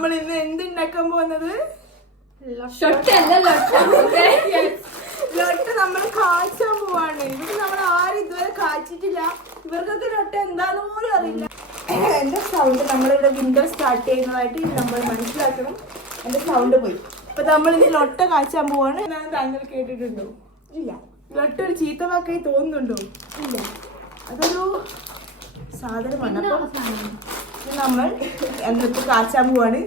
നമ്മൾ ഇന്ന് എന്തുണ്ടാക്കാൻ പോകുന്നത് ലൊട്ട. നമ്മൾ കാച്ചാൻ പോവാണ്. ഇവിടെ നമ്മൾ ആരും ഇതുവരെ കാച്ചിട്ടില്ല. ഇവർക്കൊക്കെ ലൊട്ട് എന്താന്ന് പോലും അറിയില്ല. എന്റെ സൗണ്ട് നമ്മളിവിടെ വിൻഡോ സ്റ്റാർട്ട് ചെയ്യുന്നതായിട്ട് നമ്മൾ മനസ്സിലാക്കണം. എന്റെ സൗണ്ട് പോയി. അപ്പൊ നമ്മൾ ഇനി ലൊട്ട കാച്ചാൻ പോവാണ്. ഞാൻ താങ്കൾ കേട്ടിട്ടുണ്ടോ? ഇല്ല. ലൊട്ട ഒരു ചീത്ത വാക്കായി തോന്നുന്നുണ്ടോ? ഇല്ല. അതൊരു സാധനമാണ്. നമ്മൾ എന്നിട്ട് കാച്ചാൻ പോവാണ്?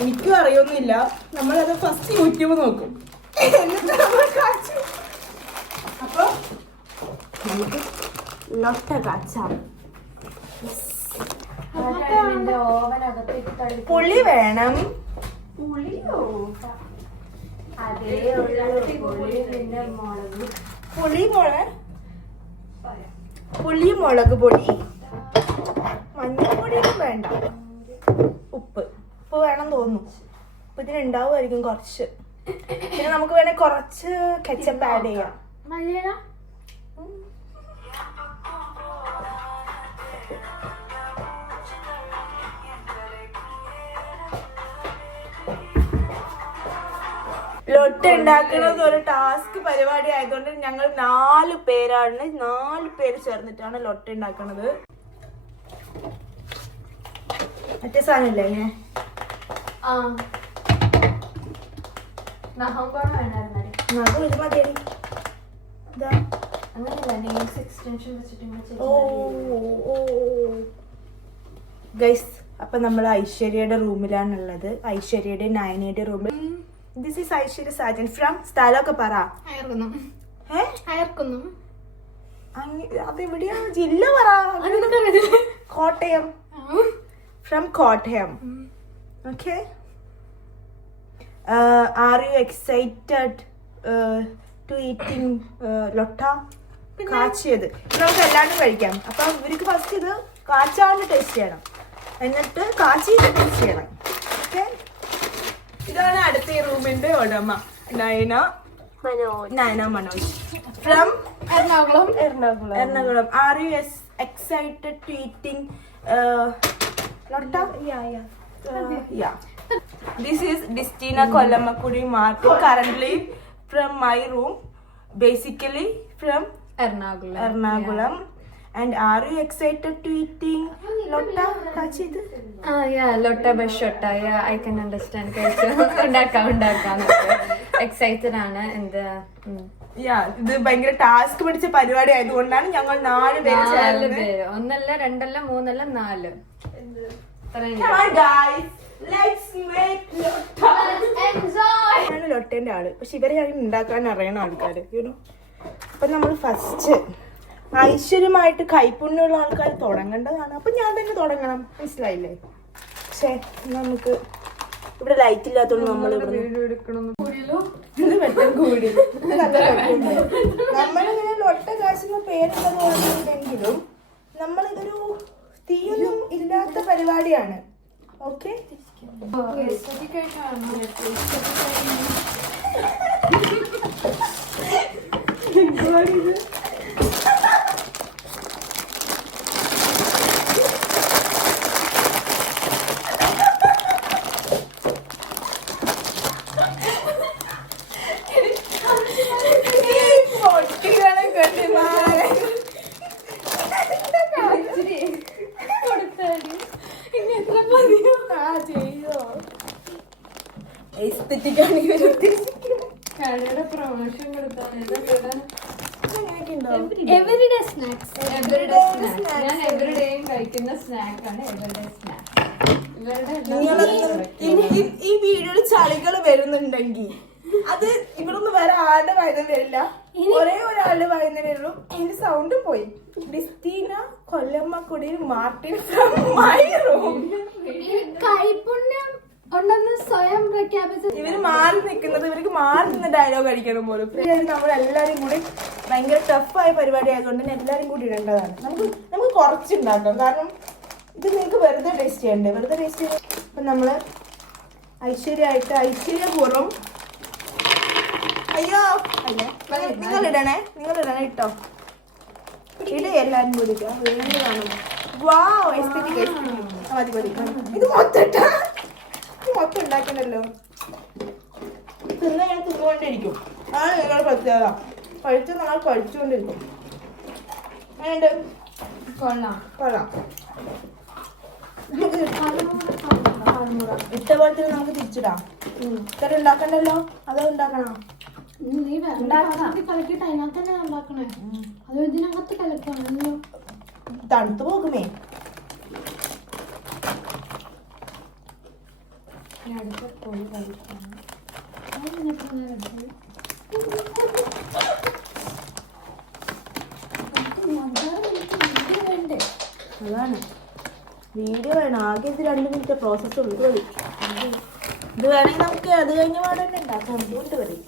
എനിക്കും അറിയൊന്നുമില്ല. നമ്മളത് ഫസ്റ്റ് യൂട്യൂബ് നോക്കും. എന്നിട്ട് നമ്മൾ കാച്ചു. അപ്പൊ നമുക്ക് ലൊട്ട കാച്ചാം. പുളി വേണം. പുളിയോ? അതേ ഉള്ളു. പുളി പിന്നെ മുളക്. പുളി മുളക്? പുളി മുളക് പൊടി. മഞ്ഞൾപ്പൊടിയൊന്നും വേണ്ട. ഉപ്പ്. ഉപ്പ് വേണം തോന്നുന്നു. ഉപ്പ് ഇതിനുണ്ടാവുമായിരിക്കും കുറച്ച്. പിന്നെ നമുക്ക് വേണേൽ കുറച്ച് കെച്ചപ്പ് ആഡ് ചെയ്യാം. ലൊട്ട് ഉണ്ടാക്കുന്നത് ഒരു ടാസ്ക് പരിപാടി ആയതുകൊണ്ട് ഞങ്ങൾ നാല് പേരാണ്. നാല് പേര് ചേർന്നിട്ടാണ് ലൊട്ട് ഉണ്ടാക്കുന്നത് മറ്റേ സാധനമില്ലേ ഇങ്ങനെ? അതും ഇത് ഗൈസ് അപ്പൊ നമ്മൾ ഐശ്വര്യയുടെ റൂമിലാണുള്ളത്. ഐശ്വര്യയുടെ നയനയുടെ റൂമിൽ. This is Aishwarya Sajan from സ്ഥലമൊക്കെ പറ. അതെവിടെയാ അതെവിടെയാണ്? ജില്ല പറ. Kottayam. From Kottayam okay are you excited to eating ലൊട്ട കാച്ചിയത്. നമുക്ക് എല്ലാവരും കഴിക്കാം. അപ്പൊ ഇവർക്ക് ഫസ്റ്റ് ഇത് കാച്ചാണ്ട് ടേസ്റ്റ് ചെയ്യണം. എന്നിട്ട് കാച്ചിയിട്ട് ടേസ്റ്റ് ചെയ്യണം. ഓക്കെ ഇതാണ് അടുത്ത ഈ റൂമിന്റെ ഉടമ. Nayana. Nayana Manoj. From Ernakulam. Ernakulam. Ernakulam. Are you S excited to eating ലൊട്ട yeah this is Distina Kollamakudi Martin currently from my room basically from Ernakulam Ernakulam and are you excited to eating lotta kachid ആ yeah ലൊട്ട ബഷൊട്ട yeah I can understand കഴിച്ചു ഉണ്ടാക്കാം ഉണ്ടാക്കാം excited ആണ് എന്ത് യാ yeah ഇത് ഭയങ്കര ടാസ്ക് പിടിച്ച പരിപാടി ആയതുകൊണ്ടാണ് ഞങ്ങൾ നാല് പേര് നാല് പേര് ഒന്നല്ല രണ്ടല്ല മൂന്നല്ല നാല് ഇത്രയും Come on guys. Let's make lotta. ആണ് ലൊട്ടേന്റെ ആൾ. പക്ഷെ ഇവരെ ഞാൻ ഉണ്ടാക്കാൻ അറിയണ ആൾക്കാര് യുനോ അപ്പൊ നമ്മൾ ഫസ്റ്റ് ഐശ്വര്യമായിട്ട് കൈപ്പുണ്യമുള്ള ആൾക്കാർ തുടങ്ങേണ്ടതാണ്. അപ്പൊ ഞാൻ തന്നെ തുടങ്ങണം. മനസ്സിലായില്ലേ? പക്ഷെ നമുക്ക് ഇവിടെ ലൈറ്റ് ഇല്ലാത്തതുകൊണ്ട് നമ്മൾ. നമ്മളിങ്ങനെ ലൊട്ട കാശിന്റെ പേരുള്ളത് പറഞ്ഞിട്ടുണ്ടെങ്കിലും നമ്മളിതൊരു തീയൊന്നും ഇല്ലാത്ത പരിപാടിയാണ്. ഓക്കെ പൊട്ടികളെ കൊണ്ട് മാറി ഇനി എത്ര മതിയോ ആ ചെയ്തോ എസ്തെറ്റിക് ആണ് ഇവർ ഉദ്ദേശിക്കുന്നത് കടയുടെ പ്രൊമോഷൻ കൊടുത്താണ് അങ്ങനെയൊക്കെ ഉണ്ടാവും everyday snacks everyday Everyday snacks snacks. ഞാൻ എവരിഡേയും കഴിക്കുന്ന സ്നാക്ക് ആണ് എവരിഡേ സ്നാക്സ് ഇവരുടെ നിങ്ങളൊന്നും ഈ- ഈ- ഈ വീഡിയോയിൽ ചളികൾ വരുന്നുണ്ടെങ്കിൽ അത് ഇവിടുന്ന് വേറെ ആരുടെ വായന വരില്ല ഒരേ ഒരാളുടെ വായന വരുള്ളൂ എന്റെ സൗണ്ട് പോയി. ക്രിസ്റ്റീന കൊല്ലമ്മക്കുടിയിൽ മാർട്ടിൻ മൈ റൂം കൈപുണ്യം ഉണ്ടെന്ന് സ്വയം പ്രഖ്യാപിച്ച ഇവർ മാറി നിൽക്കുന്നത് ഇവർക്ക് മാറി നിന്ന് ഡയലോഗ് അടിക്കണം പോലും. നമ്മൾ എല്ലാരും കൂടി ഭയങ്കര ടഫായ പരിപാടി ആയതുകൊണ്ട് തന്നെ എല്ലാരും കൂടി ഇടേണ്ടതാണ്. നമുക്ക് നമുക്ക് കുറച്ചുണ്ടാക്കാം. കാരണം ഇത് നിങ്ങൾക്ക് വെറുതെ ടേസ്റ്റ് ചെയ്യണ്ടേ? വെറുതെ ടേസ്റ്റ് ചെയ്യാൻ നമ്മൾ ഐശ്വര്യമായിട്ട് ഐശ്വര്യപൂർവം അയ്യോ നിങ്ങൾ- ഇടണേ. നിങ്ങൾ ഇടണേ ഇട്ടോ ഇട എല്ലാരും കൂടി. വീണ്ടും കാണും. വാ എസ്തെറ്റിക് മതി മതി. ഇത് മൊത്തം ഇട്ടാ. മൊത്തം ഉണ്ടാക്കണല്ലോ തിന്ന ഞാൻ തിന്നുകൊണ്ടിരിക്കും. ആണ് നിങ്ങളുടെ പ്രത്യേകത കഴിച്ച നമ്മൾ കഴിച്ചുകൊണ്ടിരിക്കും അങ്ങനെയുണ്ട് കൊള്ളാം. കൊള്ളാം. ഇട്ട പോലെ തന്നെ നമുക്ക് തിരിച്ചിടാം. ഇത്ര ഉണ്ടാക്കണ്ടല്ലോ? അതോ ഉണ്ടാക്കണോ. നീ കലക്കിട്ട് അതിനകത്ത് തന്നെ ഉണ്ടാക്കണേ. അത് ഇതിനകത്ത് കലക്കാണല്ലോ തണുത്തു പോകുമേ. അതാണ്. വീഡിയോ വേണം. ആകെ ഇത് രണ്ട് മിനിറ്റ് പ്രോസസ്സ് ഉള്ളു. മതി ഇത് വേണമെങ്കിൽ നമുക്ക് അത് കഴിഞ്ഞ പാടെ തന്നെ ഉണ്ടാക്കാം. എന്തുകൊണ്ട് പറയും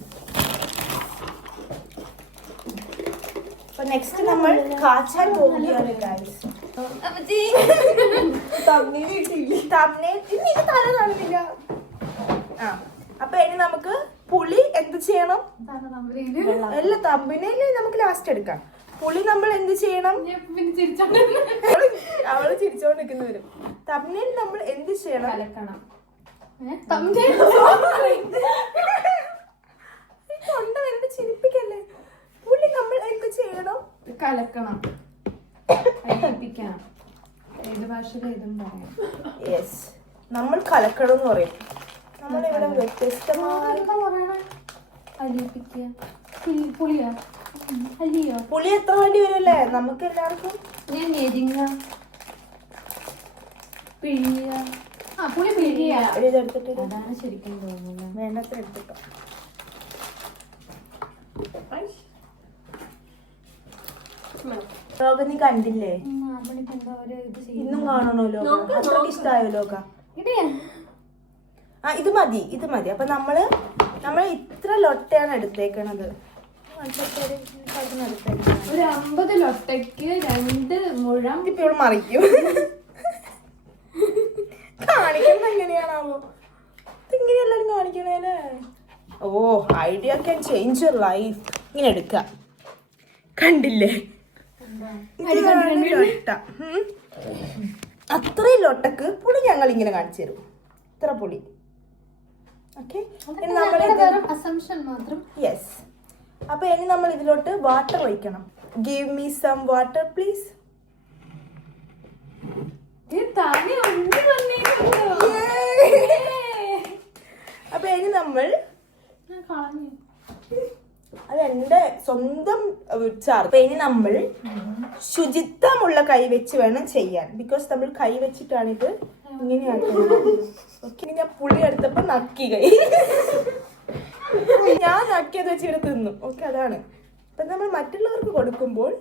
അപ്പൊ നെക്സ്റ്റ് നമ്മൾ കാച്ചാൻ പോവുകയാണ് തല ആ. അപ്പൊ ഇനി നമുക്ക് പുളി എന്ത് ചെയ്യണം? എല്ലാ തമ്പിനേൽ നമുക്ക് ലാസ്റ്റ് എടുക്കാം. പുളി നമ്മൾ എന്ത് ചെയ്യണം? പിന്നെ ചിരിച്ചോണ്ട് അവൾ ചിരിച്ചോണ്ടിരിക്കുന്നു വരും. തമ്മിൽ നമ്മൾ എന്ത് ചെയ്യണം? കലക്കണം. തൊണ്ട വരുന്നത് ചിരിപ്പിക്കല്ലേ? പുള്ളി നമ്മൾ എന്ത് ചെയ്യണം? കലക്കണം. ഏത് ഭാഷയിൽ ഇതും പറയാം? യെസ് നമ്മൾ കലക്കണം എന്ന് പറയും. നമ്മളിവിടെ വ്യത്യസ്തമായ പുളിയോ? അല്ലയോ? പുളി എത്ര വേണ്ടി വരുമല്ലേ നമുക്ക് എല്ലാവർക്കും ഞാൻ ഞെരിങ്ങ. പിഴിയ ആ പുളി പിഴിയാ ഒരു ഇതെടുത്തിട്ട് അതാണ് ശരിക്കും തോന്നുന്നത്. വേണ്ടത്ര എടുത്തിട്ടോ. ലോക നീ കണ്ടില്ലേ? ഇന്നും കാണണോ ലോക? അത്രയ്ക്ക് ഇഷ്ടമായോ ലോക? ആ ഇത് മതി ഇത് മതി. അപ്പൊ നമ്മൾ നമ്മൾ ഇത്ര ലൊട്ടയാണ് എടുത്തേക്കണത്. ഒരു അമ്പത് ലൊട്ടയ്ക്ക് രണ്ട് മുഴം. ഇവൾ മറിക്കും കാണിക്കുന്നത് എങ്ങനെയാണാവോ? ഇതിങ്ങനെ എല്ലാരും കാണിക്കണേല്ലേ? ഓ idea can change your life ഇങ്ങനെ എടുക്ക. കണ്ടില്ലേ. അത്രയും ലൊട്ടക്ക് പുളി ഞങ്ങൾ ഇങ്ങനെ കാണിച്ചു തരും. ഇത്ര പുളി. ഓക്കെ നമ്മൾ വെറും അസംഷൻ മാത്രം. യെസ് അപ്പൊ ഇനി നമ്മൾ ഇതിലോട്ട് വാട്ടർ ഒഴിക്കണം. Give me some water please അപ്പൊ ഇനി നമ്മൾ അതെന്റെ സ്വന്തം ചാർ അപ്പൊ ഇനി നമ്മൾ ശുചിത്വമുള്ള കൈ വെച്ച് വേണം ചെയ്യാൻ. ബിക്കോസ് നമ്മൾ കൈ വെച്ചിട്ടാണിത് ഇത് ഇങ്ങനെയാക്കുന്നത് ഓക്കെ ഞാൻ പുളി എടുത്തപ്പോ നക്കി കൈ. ഞാൻ നക്കിയത് വെച്ച് ഇവിടെ തിന്നു. ഓക്കെ അതാണ്. അപ്പൊ നമ്മൾ മറ്റുള്ളവർക്ക് കൊടുക്കുമ്പോൾ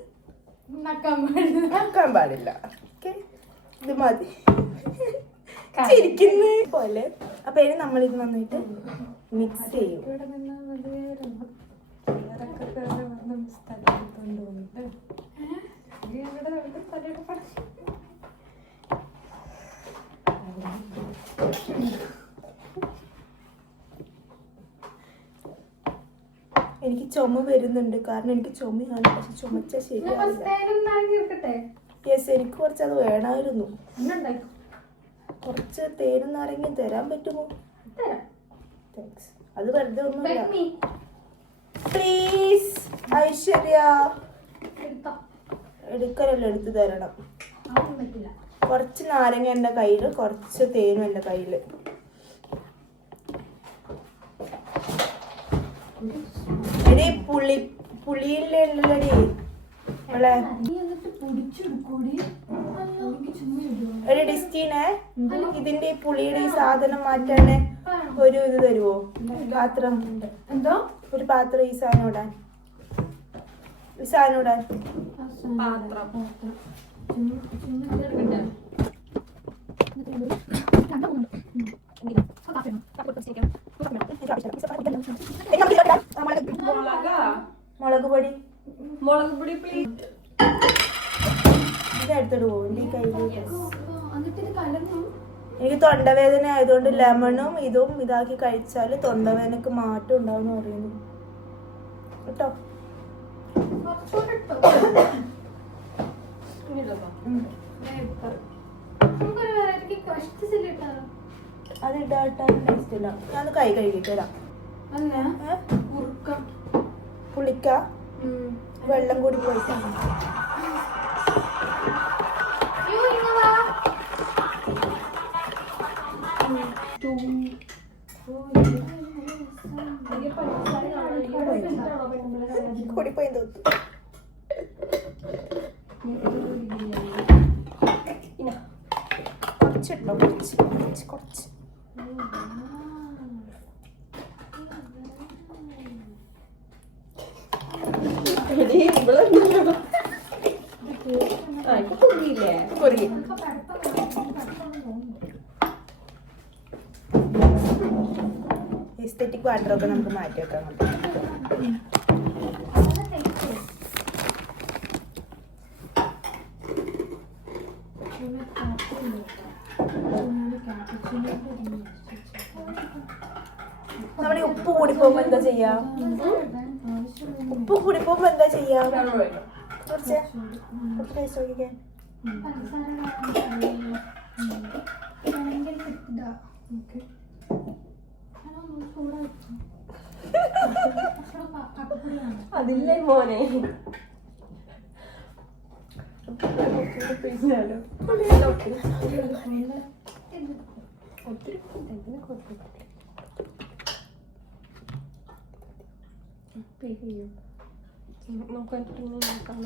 നക്കാൻ പാടില്ല. ഓക്കെ ഇത് മതി. ചിരിക്കുന്ന പോലെ. അപ്പൊ ഇനി നമ്മൾ ഇത് നന്നായിട്ട് മിക്സ് ചെയ്യും. Thank നിന്ന് മതിയായിരുന്നു വേറൊക്കെ വേറെ വന്ന സ്ഥലത്തോണ്ട് പോയിട്ട് ഇവിടെ ഇവിടെ സ്ഥലമൊക്കെ പഠിച്ചു എനിക്ക് ചുമ വരുന്നുണ്ട്. കാരണം എനിക്ക് ചുമയാണ് പക്ഷെ ചുമച്ച ശരിയാവില്ല. യെസ് എനിക്ക് കുറച്ച് അത് വേണമായിരുന്നു കുറച്ച് തേനും നാരങ്ങയും തരാൻ പറ്റുമോ? താങ്ക്സ് അത് വെറുതെ ഒന്നുമില്ല. പ്ലീസ് ഐശ്വര്യ. എടുക്കലല്ലോ എടുത്തു തരണം. കുറച്ച് നാരങ്ങ എന്റെ കയ്യിൽ കുറച്ച് തേനും എന്റെ കയ്യിൽ എടീ പുളി ഇടുവോ? ഒരു ഡിസ്റ്റീനെ ഇതിന്റെ ഈ പുളിയുടെ ഈ സാധനം മാറ്റാന് ഒരു ഇത് തരുവോ? പാത്രം. എന്തോ? ഒരു പാത്രം ഈ സാധനം ഇടാൻ. ഈ സാധനം ഇടാൻ. പാത്രം മുളക് പൊടി മുളക് പൊടി പ്ലീസ് ഇത് എടുത്തിട്ട് പോകും എന്റെ ഈ കയ്യിൽ എന്നിട്ട് ഇത് കലങ്ങും എനിക്ക് തൊണ്ടവേദന ആയതുകൊണ്ട് ലെമണും ഇതും ഇതാക്കി കഴിച്ചാൽ തൊണ്ടവേദനക്ക് മാറ്റം ഉണ്ടാവും എന്ന് പറയുന്നു. കേട്ടോ? അത് ഇടാട്ടാ ടേസ്റ്റ് ഇല്ല ഞാൻ കൈ കഴുകി തരാം പുളിക്ക. വെള്ളം കൂടി പോയിട്ട്. കൂടിപ്പോയി തോന്നു ഇന കുറച്ചിട്ടോ കുറച്ച് കുറച്ച് കുറച്ച് കുറുകി എസ്തെറ്റിക് വാട്ടറൊക്കെ നമുക്ക് മാറ്റി വെക്കാൻ മതി നമ്മുടെ ഈ ഉപ്പ് കൂടി പോകുമ്പോ എന്താ ചെയ്യാ? ഉപ്പ് കൂടി പോകുമ്പോ എന്താ ചെയ്യാ? കുറച്ച് കുറച്ച് ടേസ്റ്റ് നോക്കിക്കേ അതില്ലേ മോനെ? നമുക്ക് നോക്കാം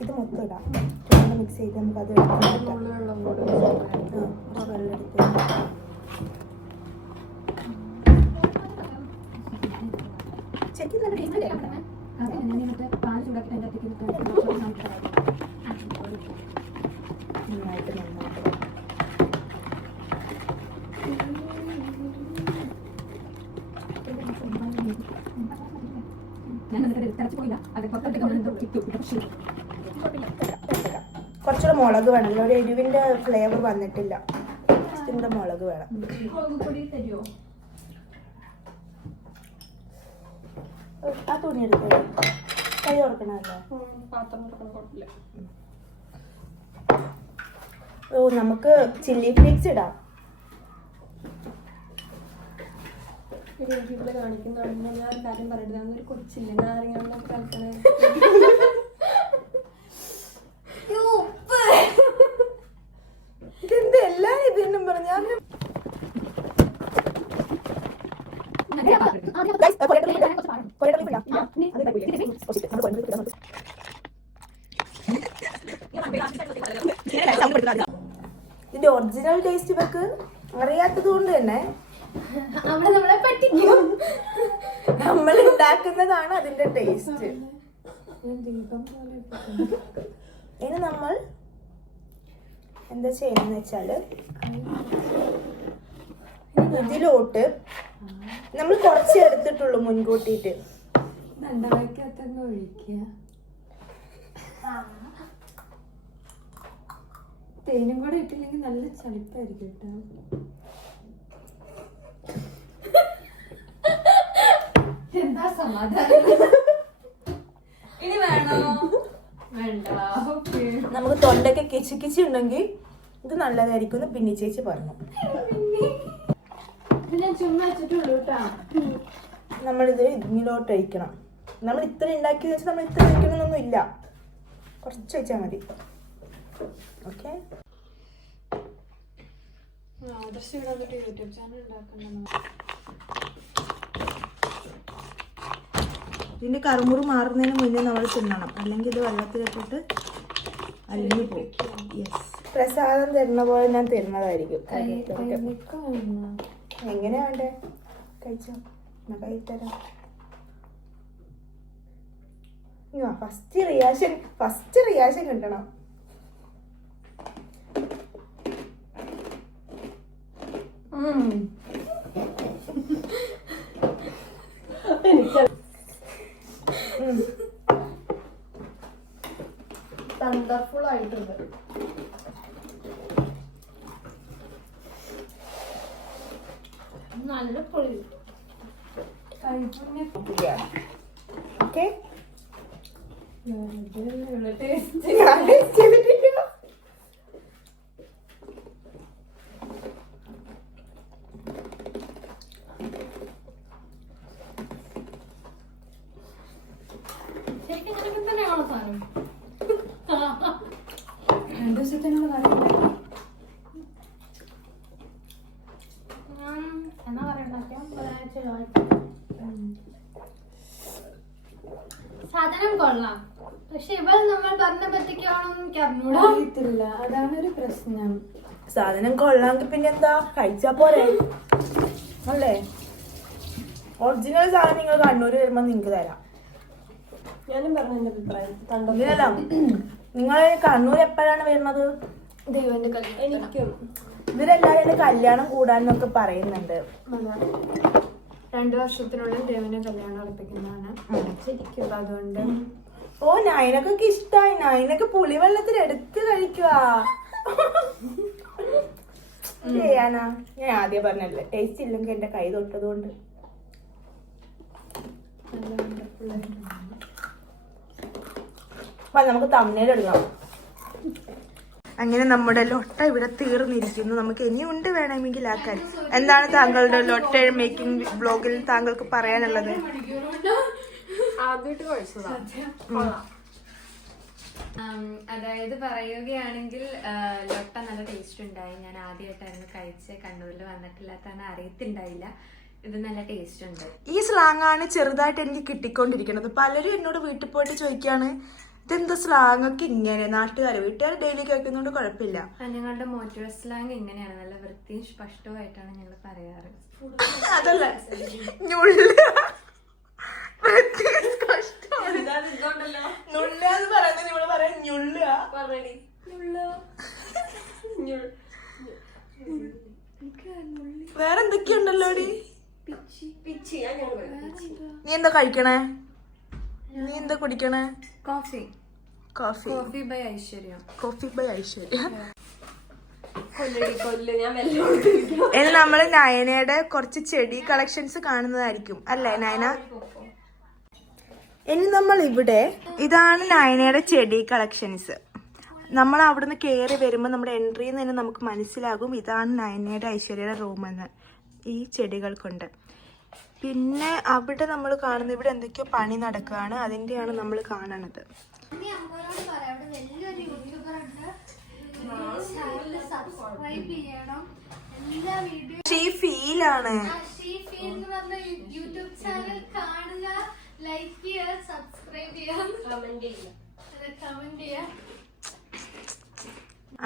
ഇത് മൊത്തം ഇടാം. മിക്സ് ചെയ്ത് നമുക്ക് അത് വെള്ളം കൂടെ വെള്ളം എടുത്ത് ശരിക്കും നല്ല ടേസ്റ്റ് കുറച്ചുകൂടെ മുളക് വേണം. ഒരു എരിവിന്റെ ഫ്ലേവർ വന്നിട്ടില്ല. മുളക് വേണം. ആ തുണി എടുക്കോ കൈ ഓർക്കണമല്ലോ കുഴപ്പമില്ല. ഓ നമുക്ക് ചില്ലി ഫ്ലേക്സ് ഇടാം. ഒരു യൂട്യൂബിൽ ഞാൻ ഒരു കാര്യം പറയട്ടെ? അതൊരു കൊച്ചില്ലേ? നാരങ്ങ വെള്ളം കലക്കണേ ഇതെന്ത്? എല്ലാ ഇതിനും പറഞ്ഞ. ഇതിന്റെ ഒറിജിനൽ ടേസ്റ്റ് ഇവർക്ക് അറിയാത്തത് കൊണ്ട് തന്നെ അവിടെ നമ്മൾ ഉണ്ടാക്കുന്നതാണ് അതിന്റെ ടേസ്റ്റ്. ഇനി നമ്മൾ എന്താ ചെയ്യുന്നത് വെച്ചാൽ ഇതിലോട്ട് നമ്മൾ കുറച്ച് എടുത്തിട്ടുള്ളൂ മുൻകൂട്ടിയിട്ട്. തേനും കൂടെ ഇട്ടില്ലെങ്കിൽ നല്ല ചളിപ്പായിരിക്കും കേട്ടോ. എന്താ സമാധാനം? ഇനി വേണോ? വേണ്ട. ഓക്കെ. നമുക്ക് തൊണ്ടൊക്കെ കിച്ച് കിച്ച് ഉണ്ടെങ്കിൽ ഇത് നല്ലതായിരിക്കും എന്ന് പിന്നി ചേച്ചി പറഞ്ഞു. ഞാൻ ചുമ്മാ വെച്ചിട്ടുള്ളൂ കേട്ടാ. നമ്മളിത് ഇതിലോട്ട് ഒഴിക്കണം. നമ്മൾ ഇത്ര ഉണ്ടാക്കിയെന്ന് വെച്ചാൽ നമ്മൾ ഇത്ര ഒഴിക്കണമെന്നൊന്നും ഇല്ല. കുറച്ച് വെച്ചാൽ മതി. ഓക്കെ? ആദർശം ഇവിടെ യൂട്യൂബ് ചാനൽ ഉണ്ടാക്കണം ഇതിന്റെ കറുമുറു മാറുന്നതിന് മുന്നേ നമ്മൾ തിന്നണം. അല്ലെങ്കിൽ ഇത് വെള്ളത്തിലിട്ടിട്ട് അലിഞ്ഞു പോകും. യെസ് പ്രസാദം തരുന്ന പോലെ ഞാൻ തരുന്നതായിരിക്കും. എങ്ങനെയാ വേണ്ടേ? കഴിച്ചോ. കൈ തരാം. ഫസ്റ്റ് റിയാക്ഷൻ ഫസ്റ്റ് റിയാക്ഷൻ കിട്ടണം. വണ്ടർഫുൾ ആയിട്ടുണ്ട് നല്ല പൊളി ഓക്കെ ഞാൻ taste ചെയ്തിട്ടില്ല. ശരിക്കും നിനക്ക് തന്നെയാണോ സാധനം ദിവസത്തിനുള്ള കറി എന്നാ ബുധനാഴ്ച സാധനം കൊള്ളാം. പക്ഷെ ഇവൾ നമ്മൾ പറഞ്ഞ പറ്റിക്കാണെന്ന് എനിക്ക് അറിഞ്ഞൂടാ. അറിയത്തില്ല. അതാണ് ഒരു പ്രശ്നം. സാധനം കൊള്ളാമെങ്കിൽ പിന്നെ എന്താ? കഴിച്ചാ പോരെ. അല്ലേ? ഒറിജിനൽ സാധനം നിങ്ങൾ കണ്ണൂര് വരുമ്പോ നിങ്ങക്ക് തരാം. ഞാനും പറഞ്ഞു എന്റെ അഭിപ്രായം. ഇല്ലല്ലോ നിങ്ങൾ കണ്ണൂർ എപ്പോഴാണ് വരുന്നത്? ദൈവന്റെ കല്യാണം എനിക്കും. ഇവരെല്ലാരും എന്റെ കല്യാണം കൂടാനൊക്കെ പറയുന്നുണ്ട്. രണ്ടു വർഷത്തിനുള്ളിൽ ദേവനെ കല്യാണം ഉറപ്പിക്കുന്നതാണ് ശരിക്കും അപ്പൊ അതുകൊണ്ട് ഓ നൈനക്കൊക്കെ ഇഷ്ടമായി നയനൊക്കെ പുളിവെള്ളത്തിൽ എടുത്ത് കഴിക്കുക. ചെയ്യാനാ? ഞാൻ ആദ്യം പറഞ്ഞല്ലേ ടേസ്റ്റ് ഇല്ലെങ്കിൽ എന്റെ കൈ തൊട്ടത് കൊണ്ട് നല്ല. അപ്പൊ നമുക്ക് തമ്മനയിലെടുക്കാം അങ്ങനെ നമ്മുടെ ലൊട്ട ഇവിടെ തീർന്നിരിക്കുന്നു. നമുക്ക് ഇനി ഇനിയുണ്ട് വേണമെങ്കിൽ ആക്കാൻ. എന്താണ് താങ്കളുടെ ലൊട്ട മേക്കിംഗ് ബ്ലോഗിൽ താങ്കൾക്ക് പറയാനുള്ളത്? അതായത് പറയുകയാണെങ്കിൽ ലൊട്ട നല്ല ടേസ്റ്റ് ഉണ്ടായി. ഞാൻ ആദ്യമായിട്ടായിരുന്നു കഴിച്ച്. കണ്ണൂരിൽ വന്നിട്ടില്ലാത്തതാണ് അറിയത്തിണ്ടായില്ല. ഇത് നല്ല ടേസ്റ്റ് ഉണ്ട്. ഈ സ്ലാങ് ആണ് ചെറുതായിട്ട് എനിക്ക് കിട്ടിക്കൊണ്ടിരിക്കുന്നത്. പലരും എന്നോട് വീട്ടിൽ പോയിട്ട് ചോദിക്കാണ് ഇതെന്താ സ്ലാങ് ഒക്കെ ഇങ്ങനെ നാട്ടുകാർ വീട്ടുകാർ ഡെയിലി കേൾക്കുന്നതുകൊണ്ട് കുഴപ്പമില്ല ഞങ്ങളുടെ മോട്ടോർ സ്ലാങ് ഇങ്ങനെയാണ്. നല്ല വൃത്തിയും സ്പഷ്ടവുമായിട്ടാണ് ഞങ്ങൾ പറയാറ്. അതല്ല. ഞുള്ള. നുള്ള എന്ന് പറയുന്നത് നിങ്ങൾ പറയാൻ ഞുള്ള. പറയടി. വേറെ എന്തൊക്കെയുണ്ടല്ലോ ഡി പിച്ചി. ഞാൻ ഞങ്ങൾ നീ എന്താ കഴിക്കണേ? നീ എന്താ കുടിക്കണേ? Coffee coffee coffee by Aishwarya coffee by Aishwarya ഇനി നമ്മൾ നയനയുടെ കുറച്ച് ചെടി കളക്ഷൻസ് കാണുന്നതായിരിക്കും. അല്ലേ നയന? ഇനി നമ്മൾ ഇവിടെ ഇതാണ് നയനയുടെ ചെടി കളക്ഷൻസ്. നമ്മൾ അവിടുന്ന് കയറി വരുമ്പോൾ നമ്മുടെ എൻട്രിയിൽ നിന്ന് തന്നെ നമുക്ക് മനസ്സിലാകും ഇതാണ് നയനയുടെ ഐശ്വര്യയുടെ റൂം എന്ന്. ഈ ചെടികൾ കൊണ്ട്. പിന്നെ അവിടെ നമ്മൾ കാണുന്ന ഇവിടെ എന്തൊക്കെയോ പണി നടക്കുകയാണ്. അതിന്റെയാണ് നമ്മൾ അവിടെ വലിയൊരു യൂട്യൂബർ ഉണ്ട്. ചാനൽ സബ്സ്ക്രൈബ് ചെയ്യണം. എല്ലാ വീഡിയോ എന്ന് പറഞ്ഞ യൂട്യൂബ് ചാനൽ കാണുക ലൈക്ക് ചെയ്യുക സബ്സ്ക്രൈബ് ചെയ്യാം കമന്റ് ചെയ്യില്ല കമന്റ് ചെയ്യുക.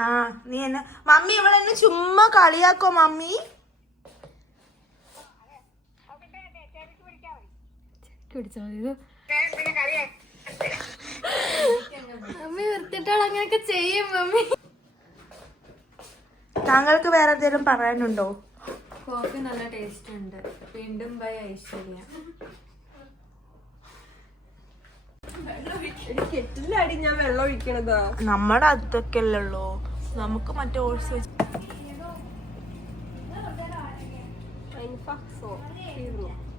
ആ നീ എന്നെ മമ്മി ഇവളെന്നെ ചുമ്മാ കളിയാക്കോ മമ്മി? മമ്മി വൃത്തിട്ടാൾ അങ്ങനെയൊക്കെ ചെയ്യും മമ്മി. താങ്കൾക്ക് വേറെ എന്തെങ്കിലും പറയാനുണ്ടോ? കോഫി നല്ല ടേസ്റ്റ് ഉണ്ട്. വീണ്ടും ബൈ ഐശ്വര്യ. കെറ്റിലടി ഞാൻ വെള്ളം ഒഴിക്കണതാ. നമ്മുടെ അതൊക്കെ അല്ലല്ലോ നമുക്ക് മറ്റേ ഓൾസ്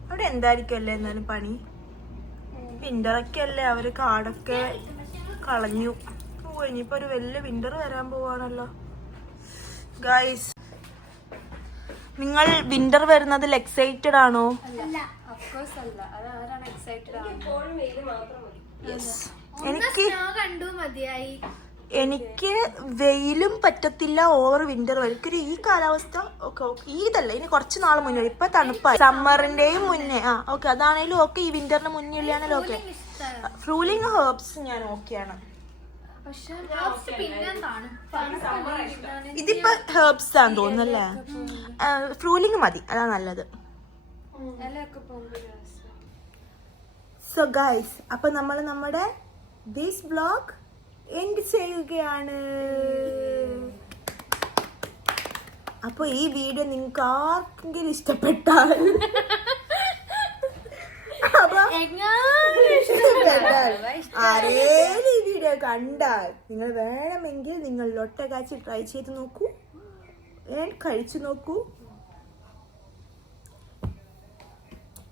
അവിടെ എന്തായിരിക്കും അല്ലേ എന്നാലും പണി? വിന്ററൊക്കെ അല്ലേ അവർ കാടൊക്കെ കളഞ്ഞു. ഓ ഇനിയിപ്പോ ഒരു വലിയ വിന്റർ വരാൻ പോവാണല്ലോ. ഗൈസ് നിങ്ങൾ വിന്റർ വരുന്നതിൽ എക്സൈറ്റഡ് ആണോ? എനിക്ക് കണ്ടു മതിയായി. എനിക്ക് വെയിലും പറ്റത്തില്ല ഓവർ വിന്റർ എനിക്കൊരു ഈ കാലാവസ്ഥ ഓക്കെ ഓക്കെ ഈ ഇതല്ല ഇനി കുറച്ച് നാൾ മുന്നേ ഇപ്പൊ തണുപ്പായി. സമ്മറിന്റെയും മുന്നേ. ആ ഓക്കെ അതാണേലും ഓക്കെ ഈ വിന്ററിന് മുന്നേ ഉള്ളതാണേലും ഓക്കെ ഫ്രൂലിംഗ് ഹേർബ്സ് ഞാൻ ഓക്കെയാണ് ഇതിപ്പോ ഹേർബ്സ് ആണെന്ന് തോന്നുന്നല്ലേ? ഫ്രൂലിംഗ് മതി. അതാ നല്ലത്. സോ ഗൈസ് അപ്പൊ നമ്മൾ നമ്മുടെ ദിസ് ബ്ലോഗ് എൻഡ് ചെയ്യുകയാണ്? അപ്പൊ ഈ വീഡിയോ നിങ്ങൾക്ക് ആർക്കെങ്കിലും ഇഷ്ടപ്പെട്ടാൽ ആരേലും ഈ വീഡിയോ കണ്ടാൽ നിങ്ങൾ വേണമെങ്കിൽ നിങ്ങൾ ലൊട്ട കാച്ചി ട്രൈ ചെയ്ത് നോക്കൂ. കഴിച്ചു നോക്കൂ.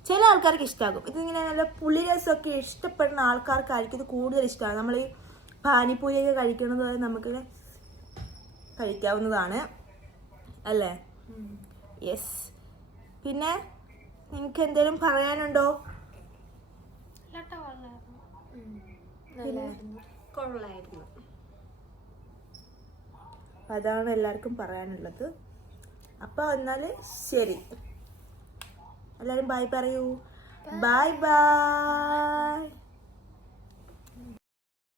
ചില ആൾക്കാർക്ക് ഇഷ്ടമാകും ഇതിങ്ങനെ നല്ല പുളിരസമൊക്കെ ഇഷ്ടപ്പെടുന്ന ആൾക്കാർക്കായിരിക്കും ഇത് കൂടുതൽ ഇഷ്ടമാണ്. നമ്മൾ ഈ പാനിപ്പൂരിയൊക്കെ കഴിക്കുന്നത് പോലെ നമുക്ക് കഴിക്കാവുന്നതാണ്. അല്ലേ? യെസ് പിന്നെ നിങ്ങൾക്ക് എന്തെങ്കിലും പറയാനുണ്ടോ? കൊള്ളായിരുന്നു. അതാണ് എല്ലാവർക്കും പറയാനുള്ളത്. അപ്പോൾ എന്നാൽ ശരി. എല്ലാവരും ബായ് പറയൂ. Bye bye